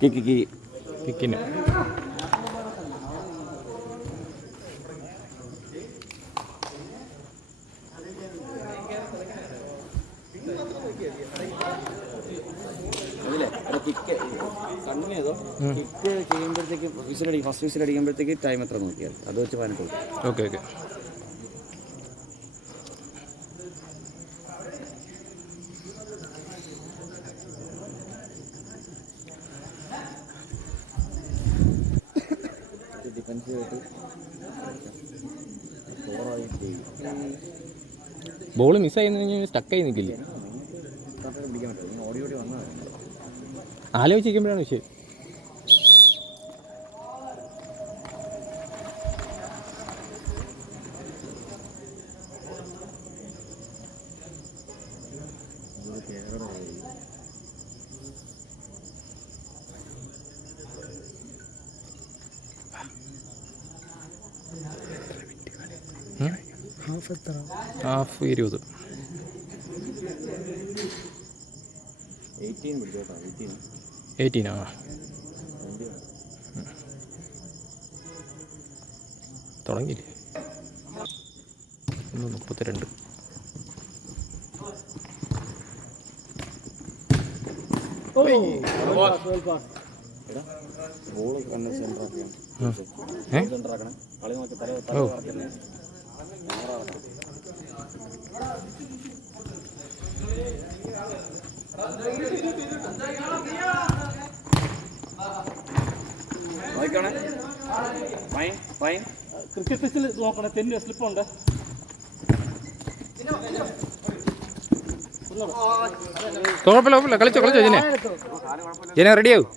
കിക്കിന് kick continue ചെയ്തോ. Kick ചെയ്യുമ്പോഴത്തേക്ക് first വിസിലടിക്കുമ്പോഴത്തേക്ക് time എത്ര നോക്കിയാൽ അത് വെച്ച് 18 കൊടുക്കും. Okay okay. ഡിഫൻസീവായിട്ട് ബോൾ മിസ്സായി സ്റ്റക്കായി നിൽക്കില്ലേ? പിടിക്കാൻ പറ്റും. ഓടി ഓടി വന്നാൽ ആലോചിക്കുമ്പോഴാണ് വിഷയം. ഹാഫ് 20. 18 തുടങ്ങിയില്ലേ? 32. ബോൾ കണ്ണ് സെൻറ്ററാക്കണം. കളി നോക്കി തല ക്രിക്കറ്റ് പിച്ചിൽ നോക്കണേ. തെന്നു സ്ലിപ്പുണ്ട്. കുഴപ്പമില്ല. കളിച്ചോ ജന റെഡിയാവും.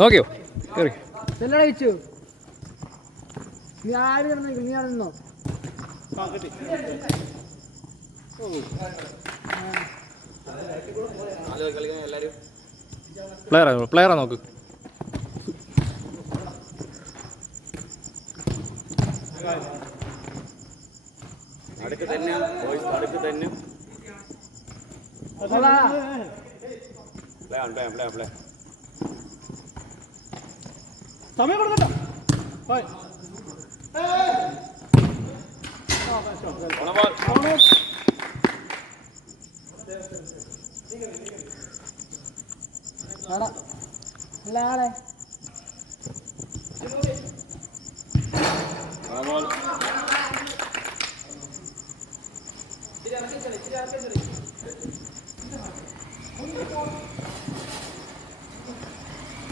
നോക്കിയോ കയറി നീ ആര് നീ ആണെന്നോ പ്ലെയറാ നോക്ക്. അടുക്ക് തന്നെ അടുക്ക് തന്നെ സമയം കൊടുക്കട്ടോ. ആളെ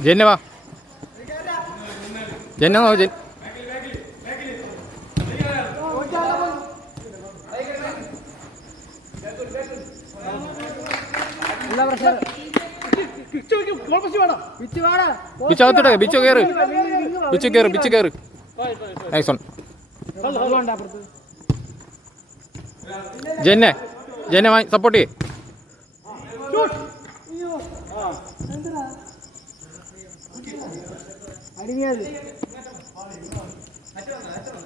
ജെന്ന വാ. Jenna no gen. ബിച്ചു കയറ്. Nice on. ജെന്നെ വാ സപ്പോർട്ട് ചെയ്യ്.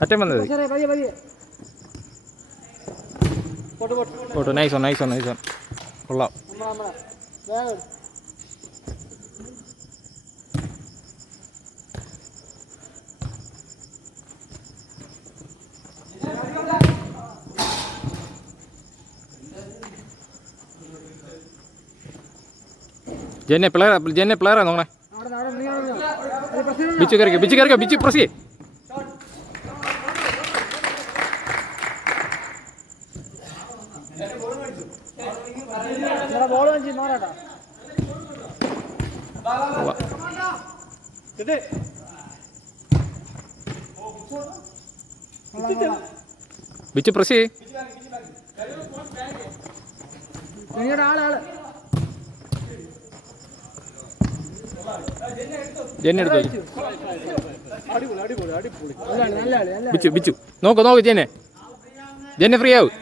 അറ്റം വന്നത് പോട്ടു. നൈസ് ഓൺ കൊള്ളാം. ജെന്നെ പ്ലെയറാ നോക്കണേ. ബിച്ചു കയറിക്കോ. ബിച്ചു പ്രസ് ചെയ്യ്. ബിച്ചു പ്രസ് ചെയ്യ്. ജെന്നെ എടുത്തു. ബിച്ചു നോക്ക് ജെന്നെ ഫ്രീ ആവും.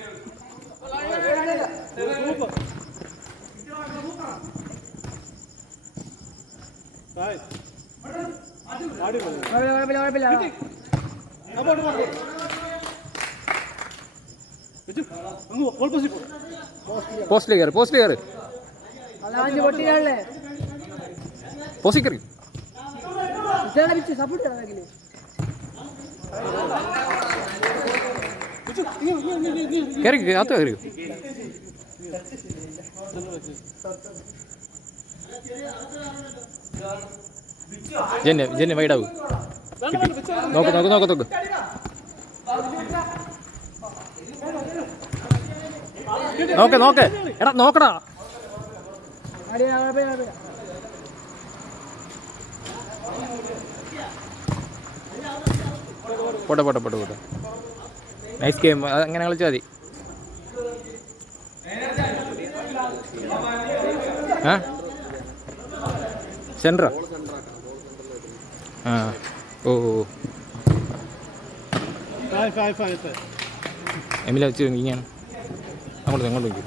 കുഴപ്പമില്ല പോസ്റ്റിൽ കയറി അല്ല അഞ്ച് പൊട്ടിയാളേ പോസ്റ്റിൽ കയറി സപ്പോർട്ട് ചെയ്യണമെങ്കിൽ കയറി അകത്ത് കയറി ജെന്നെ വൈഡാവും നോക്ക് എടാ നോക്കടാ പോട്ടെ നൈസ് ഗെയിം അങ്ങനെ കളിച്ചാൽ മതി സെൻട്രാ ഓ എമില വെച്ച് ഇങ്ങനെയാണ് അങ്ങോട്ട് നോക്കി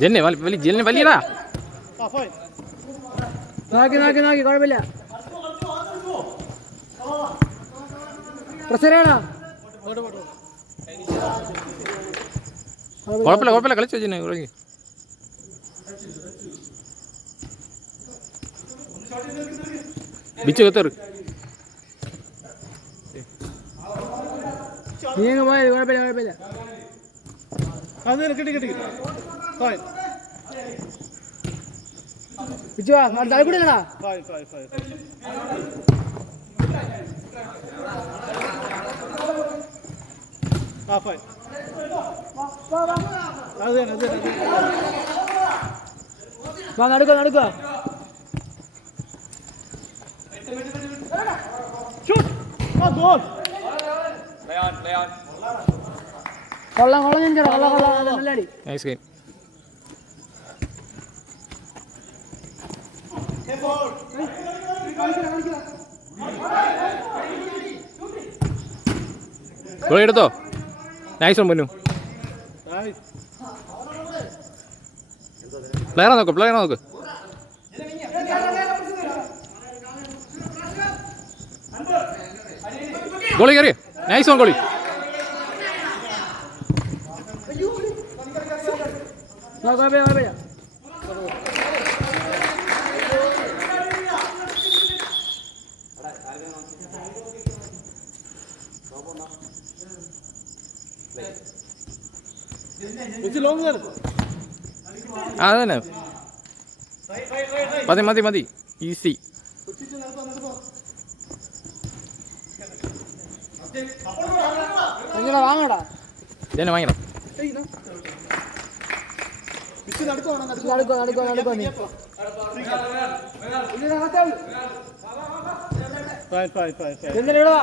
ജെന്നെ വലിയടാ നോക്കി കുഴപ്പമില്ല പ്രസരാണോ കുഴപ്പമില്ല കളിച്ചു ജെന്നെ ഉറങ്ങി ബിച്ചു കത്തേറ് നീങ്ങ പോയത് കുഴപ്പമില്ല കിട്ടി ബിച്ചുവാ തലക്കൂടില്ലടാ നടക്കുക കൊള്ളാം നല്ലടി നൈസ് ഗെയിം ഗോളി എടുത്തോ നൈസ് വൺ പൊന്നു പ്ലെയറെ നോക്ക് ഗോളി കയറി നൈസ് വൺ ഗോളി കുഴപ്പമില്ല അതന്നെ മതി ഈസി വാങ്ങടാ ഇതന്നെ വാങ്ങിക്കണം എന്തിനാ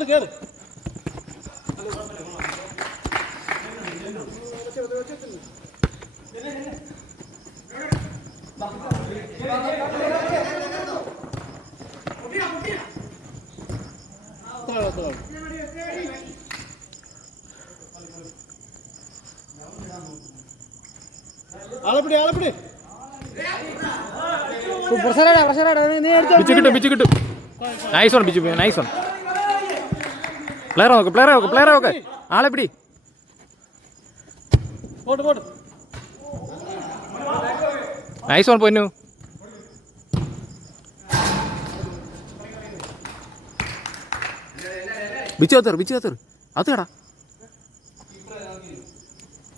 കേറ് ആളെപ്പിടി ബിച്ചു കിട്ടും nice one Bichu nice one പ്ലെയറെ നോക്ക് ആളെ പിടി നൈസ് വൺ പൊന്നു ബിച്ചു കത്തർ അത് കേടാ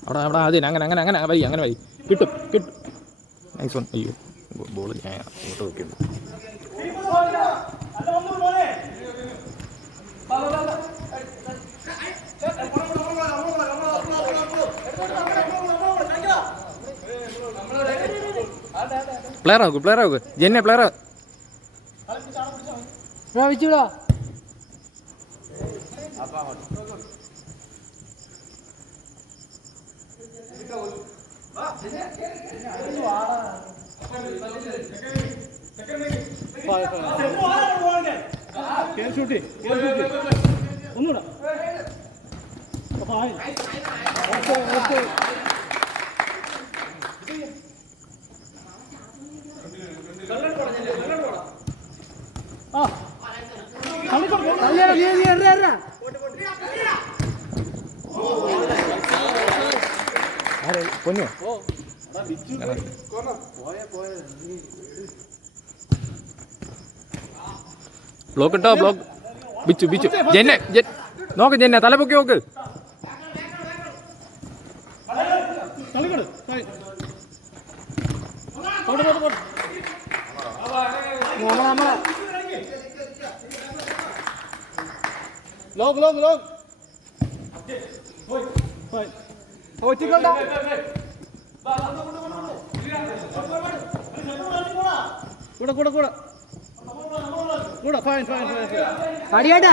അവിടെ അതിന് അങ്ങനെ വരി കിട്ടും നൈസ് വൺ അയ്യോ ബോൾ ഞാൻ അങ്ങോട്ട് വെക്കുന്നു പ്ലെയർ നോക്ക് ജെന്നെ പ്ലെയർ വിളിച്ചുവിടാ. ഒന്നുകൂടാ. പൊന്നു ബ്ലോക്ക് ഇട്ടോ ബ്ലോക്ക് ബിച്ചു ജെന്നെ നോക്ക് ജെന്നെ തല പൊക്കി നോക്ക്.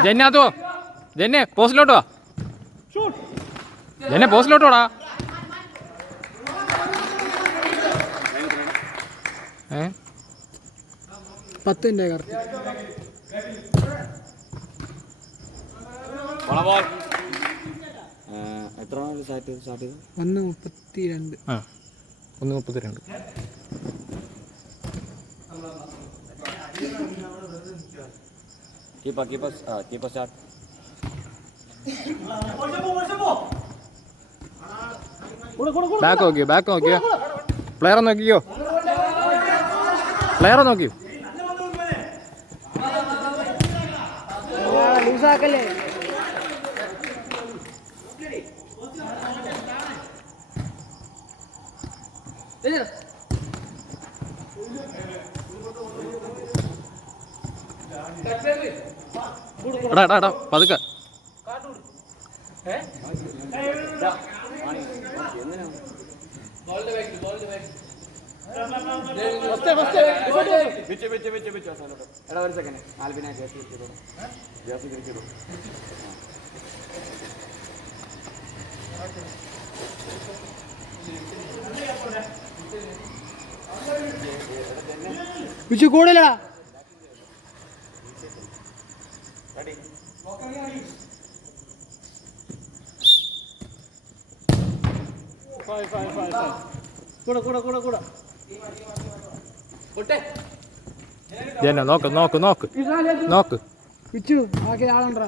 ജെന്നാത്തോ ജെന്നെ പോസ്റ്റിലോട്ട് വാ. ജെന്നെ പോസ്റ്റിലോട്ട് വാടാ. ഏ 10 മിനിറ്റ് കറക്റ്റ്. എത്ര സ്റ്റാർട്ട് ചെയ്ത് 1:32. 1:32. Keeper start. ബാക്ക് നോക്കിയോ പ്ലെയർ നോക്കിയോ ലൂസാക്കല്ലേ. എടാ പതുക്കെ. എടാ ഒരു സെക്കൻഡ് ആൽബിനെ ഗ്യാസ് തിരിച്ചിടും. വിച്ചു കൂടുതലടാ. ജെന്നെ നോക്ക്. വിച്ചു ആക്കി ആളുണ്ടാ.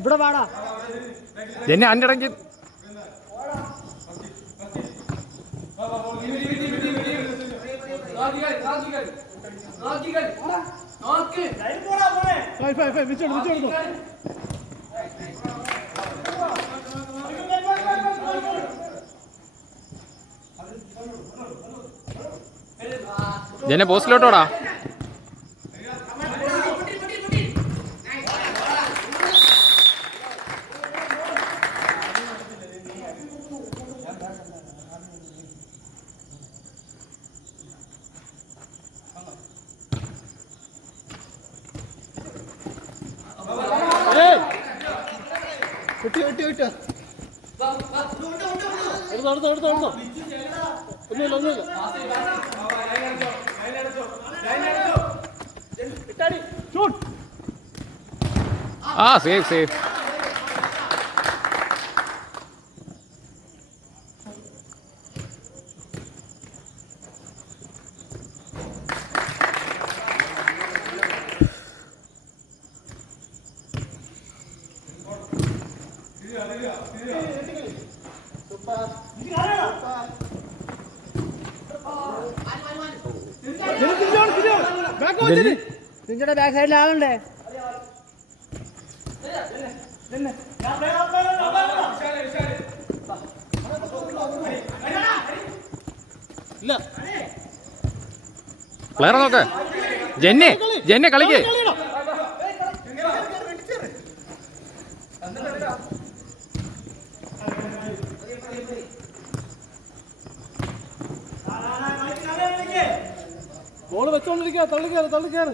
ഇവിടെ വാടാ. ജെന്നെ അഞ്ചടങ്ങി. ജെന്നെ പോസ്റ്റിലോട്ടോടാ. സേഫ്. നിങ്ങളുടെ ബാക്ക് സൈഡിൽ ആളുണ്ടേ. പ്ലെയറെ നോക്ക്. ജെന്നെ കളിക്ക്. ബോള് വെച്ചോണ്ടിരിക്കുക. തള്ളിക്കയറ്.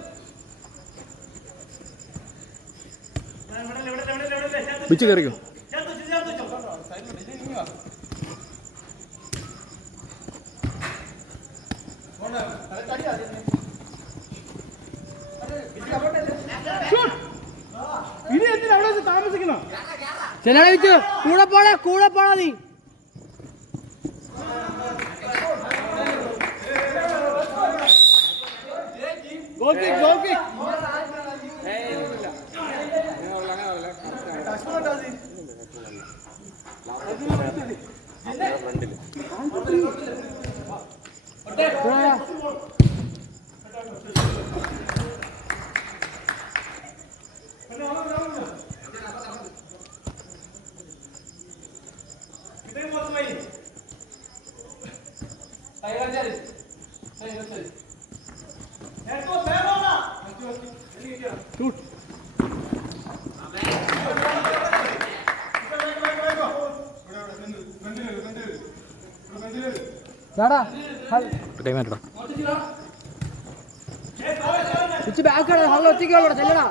പിച്ച് കയറിക്കും. ഇനി എന്തിനാ അവിടെ താമസിക്കണം? ചെല്ലടാ വിച്ചു. കൂടെ പോടാ നീ. Goal kick. കൈമാറ്റടാ. വിച്ചു ബാക്ക് ഹള്ള ഒറ്റയ്ക്കുള്ള ചെല്ലടാ.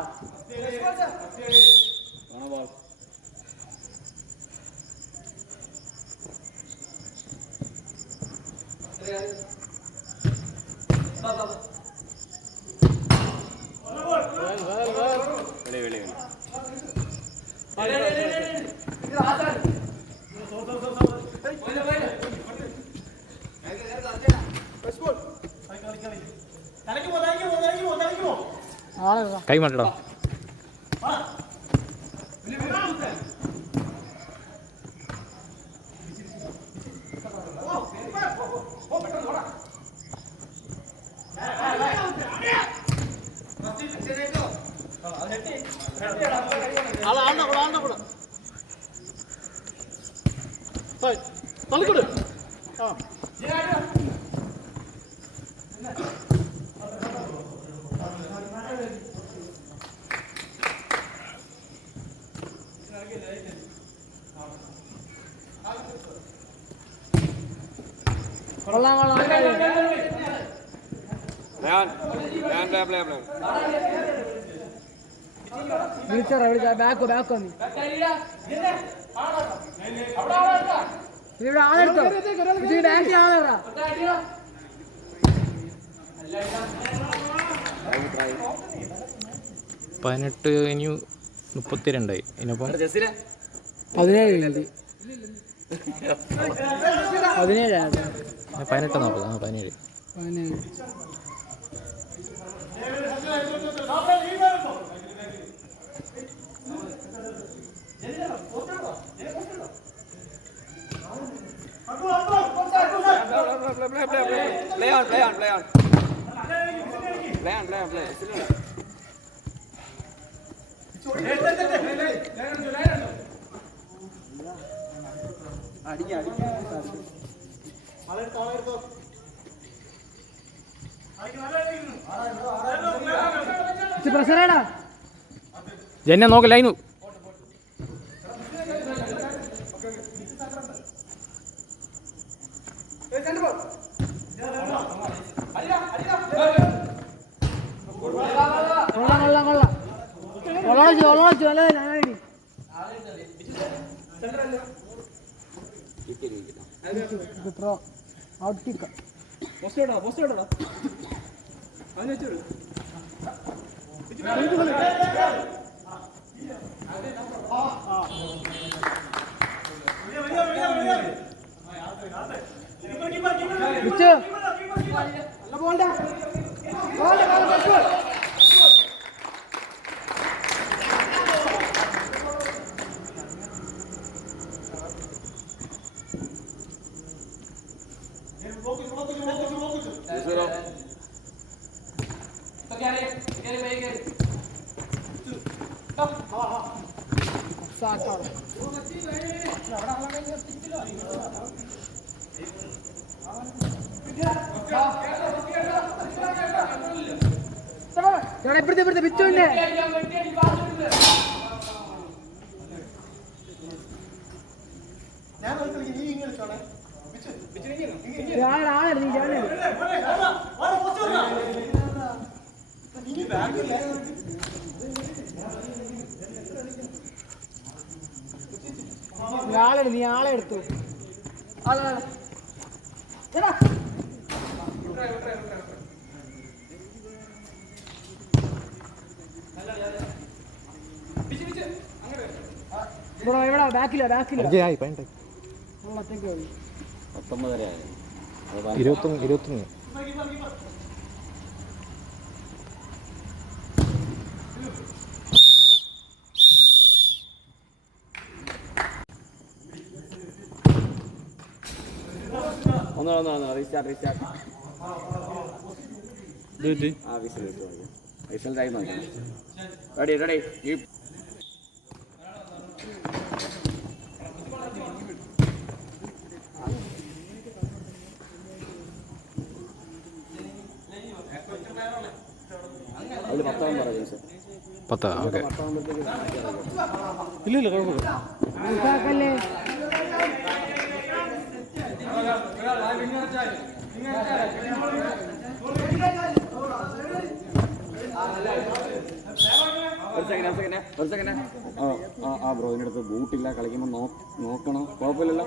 കൈമാറ്റടാ. തള്ളിക്കൊടു. വിളിച്ചാ ബാക്കോ നീ ഇവിടെ ആളെടുത്തോ. ബാക്കിൽ ആളെടാ. 18 ഇനി 32 ഇനിയിപ്പം 17 18 നോക്കാം. 17. ജെന്നെ നോക്ക് ലൈനു. ഇപ്പഴത്തെ പിച്ചുണ്ട് ആളാണ് നീ ആളെടു നീ ആളെ എടുത്തു എവിടാ ബാക്കിലോ 21. ഒന്ന് റീസ്റ്റാർട്ട് വിസിൽ ടൈം റെഡി അതിൽ 10 പറയാം സർ 10. ഓക്കെ. ഇല്ല കുഴപ്പമില്ല. ഒരു സെക്കൻഡ് ആ ബ്രോ ഇതിനടുത്ത് ബൂട്ടില്ല, കളിക്കുമ്പോൾ നോക്കണം, കുഴപ്പമില്ലല്ലോ.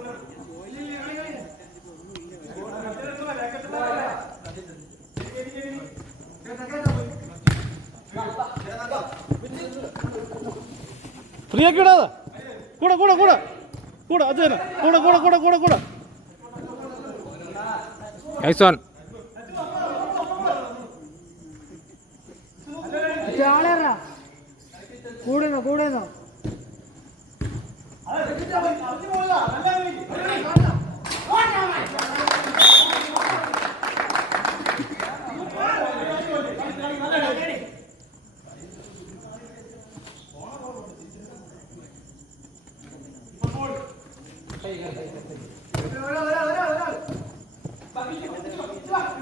ഫ്രീ ആക്കി വിടാതെ കൂടെ അത് തന്നെ കൂടെ നൈസ് വൺ. കൂടുന്നോ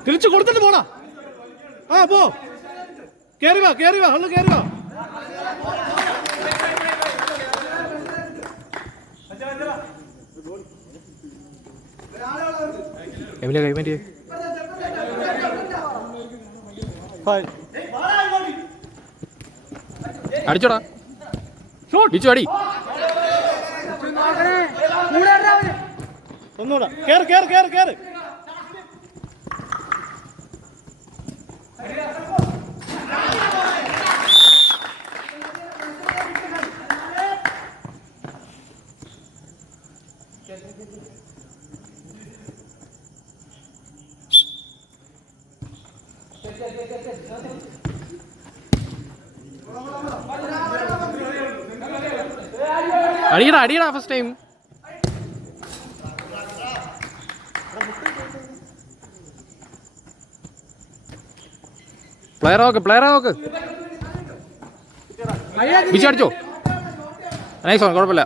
തിരിച്ചു കൊടുത്തിട്ട് പോണ. ആ പോ, കേറി വാ ഹള്ളു കേറി വാ. എമിലെ കൈമാറ്റി അടിച്ചോടാ, ബിച്ചു അടി. ഒന്നുകൂടെ കേറ്. അടിയടാ ഫസ്റ്റ് ടൈം. പ്ലെയർ നോക്ക്. ബിച്ചു അടിച്ചോ. നൈസ് ഓൺ, കുഴപ്പമില്ല.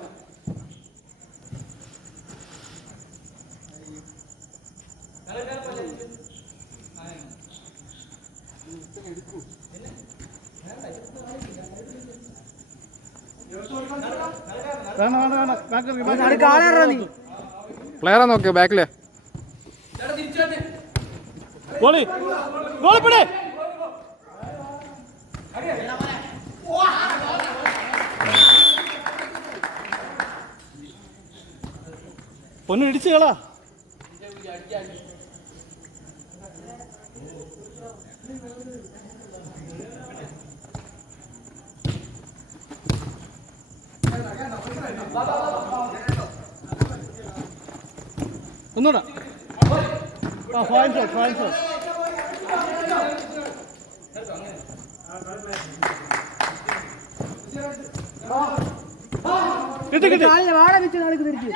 പ്ലെയറാ നോക്കിയോ ബാക്കില്. പൊന്നു ഇടിച്ചു കളാ. ഒന്നുകൂടാ. Fine shot. കിട്ടി. വാട വെച്ച് നടക്ക് തിരിച്ചു.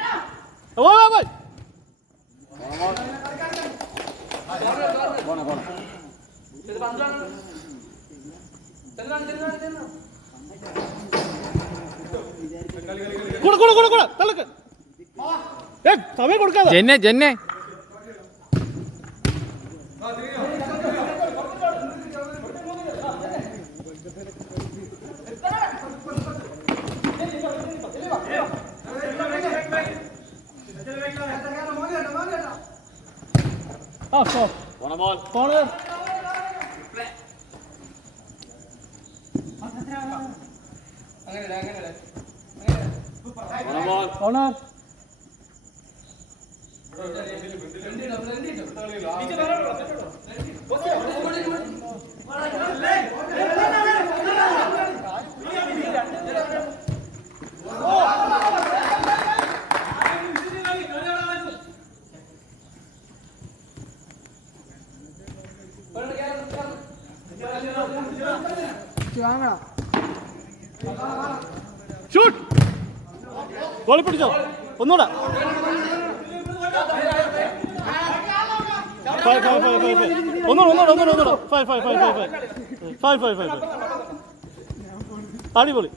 കൂടെ തള്ളക്ക്. സമയം കൊടുക്കാതെ. ജെന്നെ കോർണർ. വാങ്ങടാ. ഷൂട്ട്. ഗോളി പിടിച്ചോ. ഒന്നുകൂടെ. ഒന്നുകൂടെ. 5. അടിപൊളി.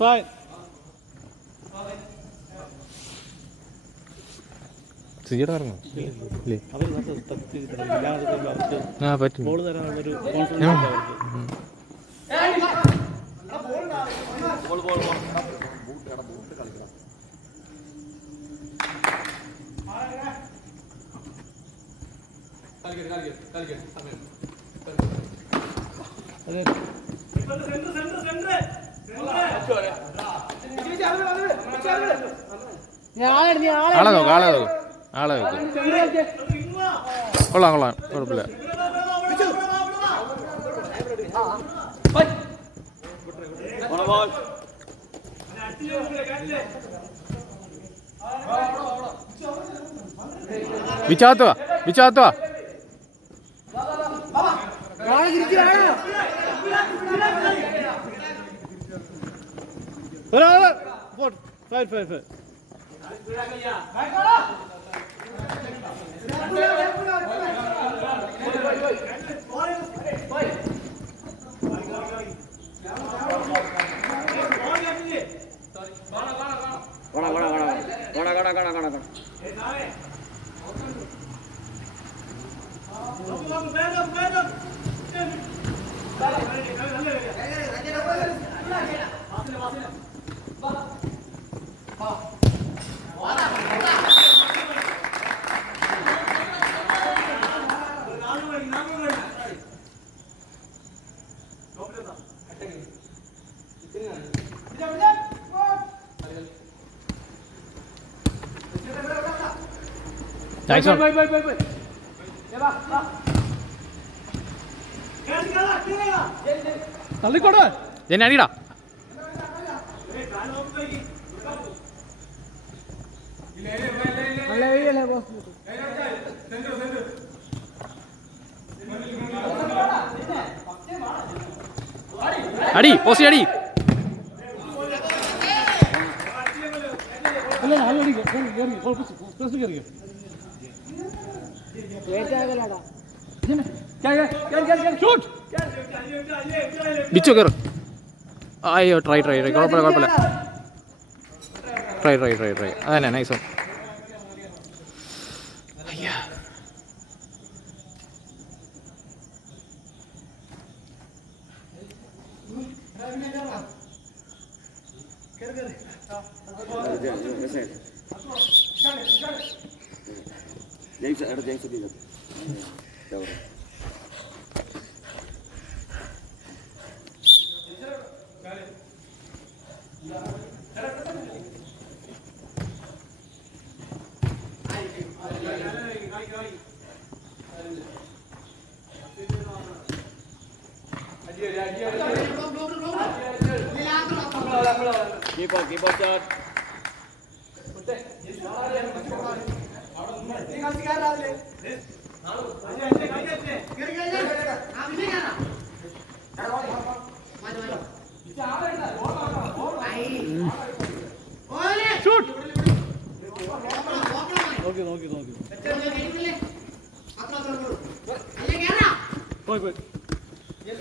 5. ഇറങ്ങോ ഇല്ലേ? പറ്റും. ബോൾ തരാനുള്ളൊരു കോൺഫിഡൻസ് ആളെ നോക്ക്. കൊള്ളാം കുഴപ്പമില്ല. വിച്ചാത്തുവാ. ഒരാള് 5. തള്ളിക്കോട്ടെ. ജെന്നെ അടിടാ. നല്ല വീഴല്ലേ ബോസ്. അടി പോസ്റ്റ് അടി. ബിച്ചു കയറും. അയ്യോ ട്രൈ കുഴപ്പമില്ല. ട്രൈ അതന്നെ നൈസ്. അയ്യാ Keep on shot. Shoot. നോക്കി. പോയി. Five.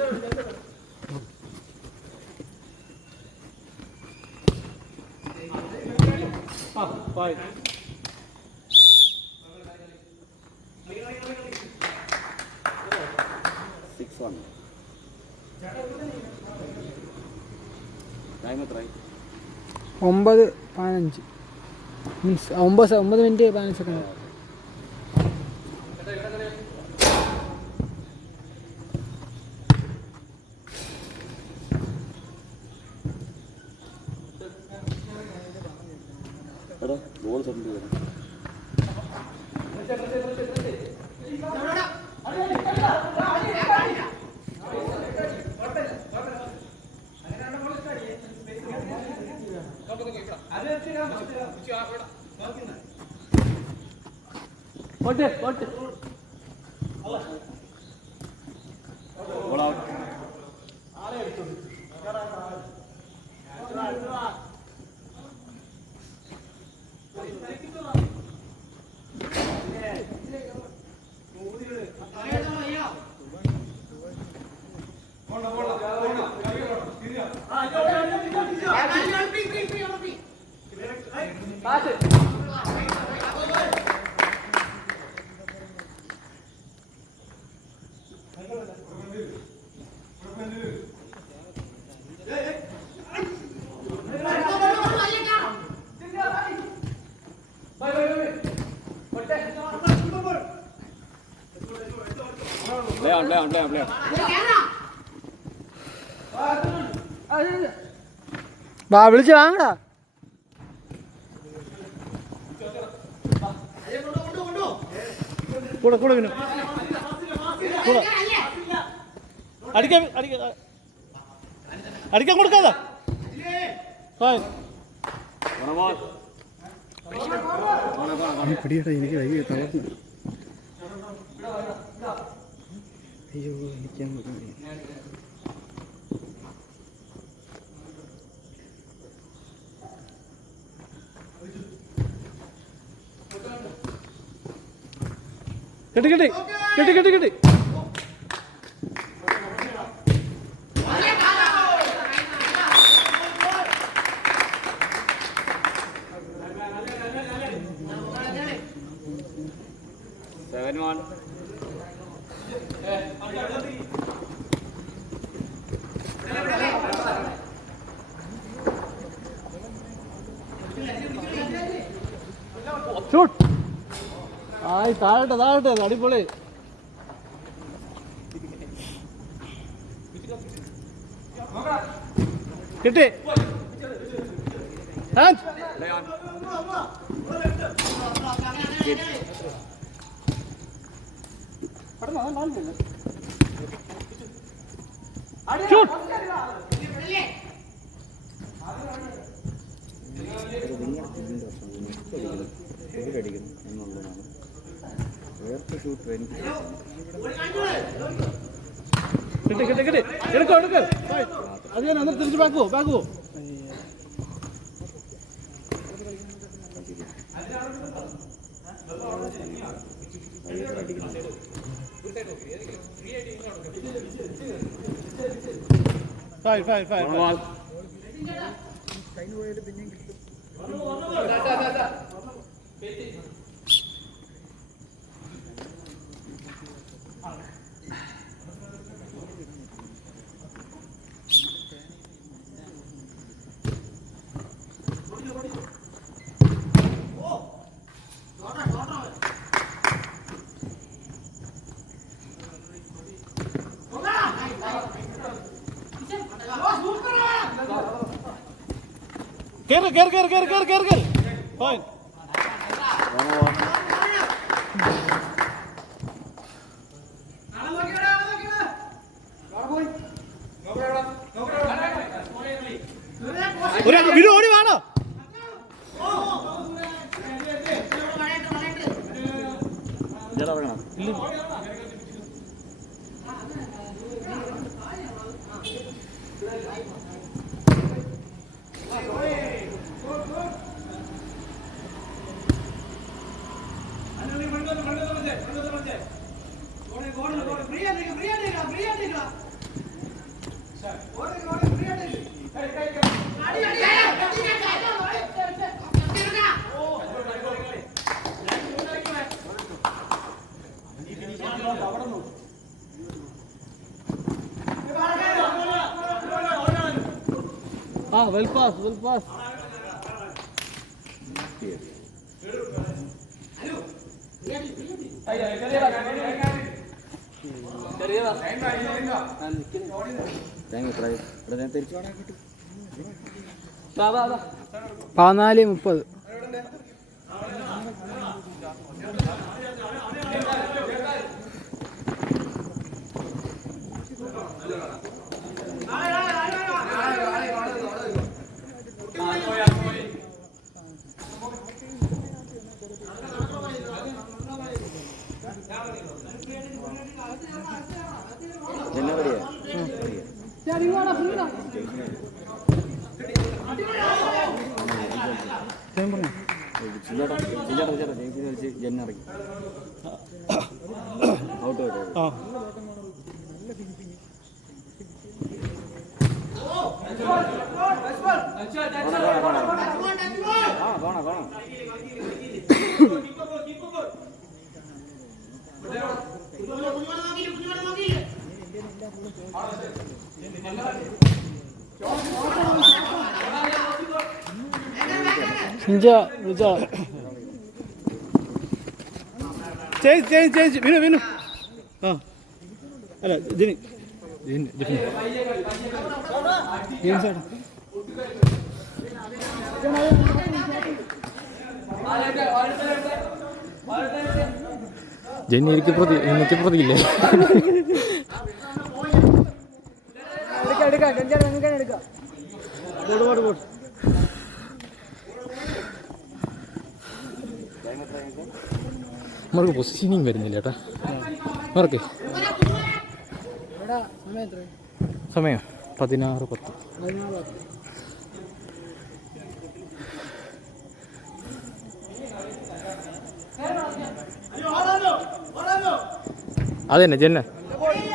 6-1. ടൈം എത്രയായി? 9:15 മീൻസ് 9 മിനിറ്റ് 15 സെക്കൻഡ്. എടാ ഗോൾ സബ്മിറ്റ് ചെയ്യണം. Ball out. Play on. വാ വിളിച്ച് വാങ്ങടാ. കൂടെ പിന്നെ അടിക്കാൻ കൊടുക്കാതെ. പിടിയടാ, എനിക്ക് വൈകി തളർന്നു. അയ്യോ എനിക്കാൻ കിട്ടി. ഷൂട്ട്. ആയി താഴട്ടെ അടിപൊളി. കിട്ടി. ഷൂട്ട്. എവിടെയടിക്കണം എന്നുള്ളതാണ്. വേർത്ത് ഷൂട്ട് എനിക്ക് കിട്ടി. എടുക്കോ. അത് ഞാൻ അന്നേരം തിരിച്ച് ബാക്കുവോ. ഫൈവ്. കേറ്. ഫൈൻ. ഒരു ഓടി വേണോ? Well pass well pass. തിരിച്ചു 14-30. ജന്നിറങ്ങി out out. Change Vinu Vinu. ആ അല്ല ജിനി ജെന്നി നെറ്റിപ്രതിയില്ലേ? നമ്മൾക്ക് പൊസിഷനിങ് വരുന്നില്ല ചേട്ടാ. മറക്ക് സമയം 16:10. അതന്നെ ജെന്ന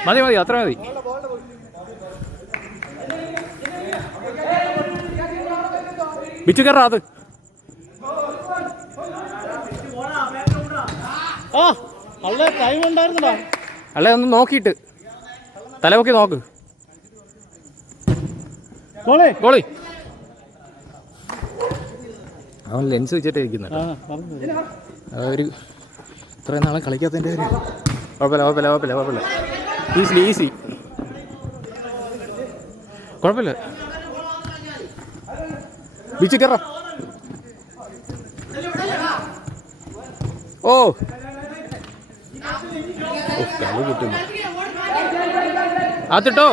മതി മതി അത്ര മതി. ബിച്ചു കയറാ അത്. ആ അല്ലേ ടൈം ഉണ്ടായിരുന്നടാ. അല്ലേ ഒന്ന് നോക്കിയിട്ട് തലവൊക്കെ നോക്ക്. ഗോളി അവൻ ലെൻസ് വെച്ചിട്ട് ഇരിക്കുന്നുണ്ട്. അതൊരു ഇത്രയും നാളെ കളിക്കാത്തതിൻ്റെ ഒരു കുഴപ്പമില്ല. ഈസി കുഴപ്പമില്ല. ബീച്ച് കയറ. ഓ കളി കിട്ടുന്നു. ആത്തിട്ടോ.